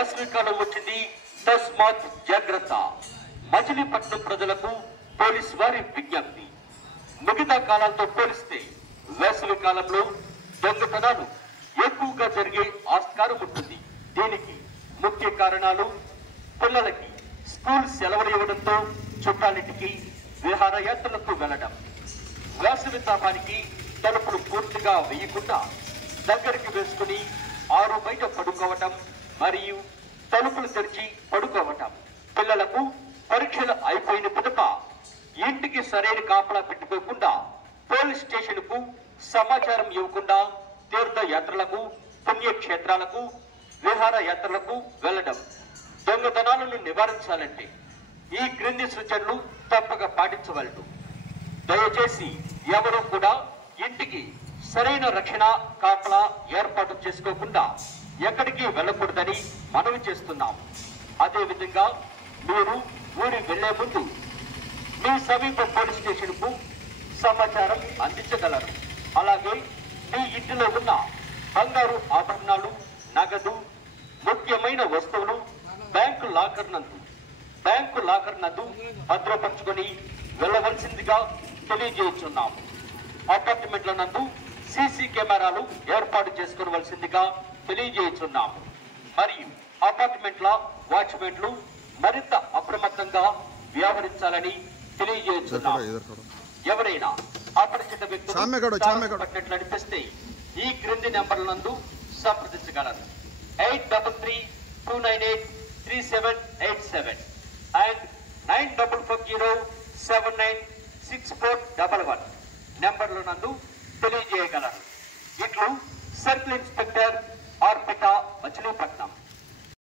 వేసవికాలం వచ్చింది, తస్మాత్ జాగ్రత్త. మచిలీపట్నం ప్రజలకు పోలీసు వారి విజ్ఞప్తి. మిగతా కాలాలతో పోలిస్తే వేసవి కాలంలో దొంగతనాలు ఎక్కువగా జరిగే ఆస్కారం ఉంటుంది. దీనికి ముఖ్య కారణాలు పిల్లలకి స్కూల్ సెలవులు ఇవ్వడంతో చుట్టాలింటికి విహారయాత్రలకు వెళ్లడం, వేసవి తాపానికి తలుపులు పూర్తిగా వేయకుండా దగ్గరికి వేసుకుని ఆరు బయట పడుకోవటం మరియు తలుపులు తెరిచి పడుకోవటం, పిల్లలకు పరీక్షలు అయిపోయిన పిదప ఇంటికి సరైన కాపలా పెట్టుకోకుండా పోలీస్ స్టేషన్ కు సమాచారం ఇవ్వకుండా తీర్థయాత్రలకు, పుణ్యక్షేత్రాలకు, విహారయాత్రలకు వెళ్లడం. దొంగతనాలను నివారించాలంటే ఈ క్రింది సూచనలు తప్పక పాటించవలెను. దయచేసి ఎవరూ కూడా ఇంటికి సరైన రక్షణ కాపలా ఏర్పాటు చేసుకోకుండా ఎక్కడికి వెళ్ళకూడదని మనవి చేస్తున్నాం. అదేవిధంగా మీరు ఊరి వెళ్లే ముందు మీ సమీప పోలీస్ స్టేషన్ కు సమాచారం అందించగలరు. అలాగే మీ ఇంటిలో ఉన్న బంగారు ఆభరణాలు, నగదు, ముఖ్యమైన వస్తువులు బ్యాంకు లాకర్ నందు భద్రపరుచుకొని వెళ్ళవలసిందిగా తెలియజేస్తున్నాము. అపార్ట్మెంట్ల నందు సీసీ కెమెరాలు ఏర్పాటు చేసుకోవలసిందిగా తెలియజేస్తున్నాము. మరియు అపార్ట్మెంట్ల వాచ్మెన్లు మరింత అప్రమత్తంగా వ్యవహరించాలని తెలియజేస్తున్నాము. ఎవరైనా అపరిచిత వ్యక్తులు పట్టినట్లు అనిపిస్తే ఈ క్రింది నెంబర్ల నందు సంప్రదించగలరు. 8332983787 అండ్ 9440796411 నెంబర్ల నందు తెలియజేయగలరు. ఇట్లు సర్కిల్ ఇన్స్పెక్టర్ ఆర్పిట, మచిలీపట్నం.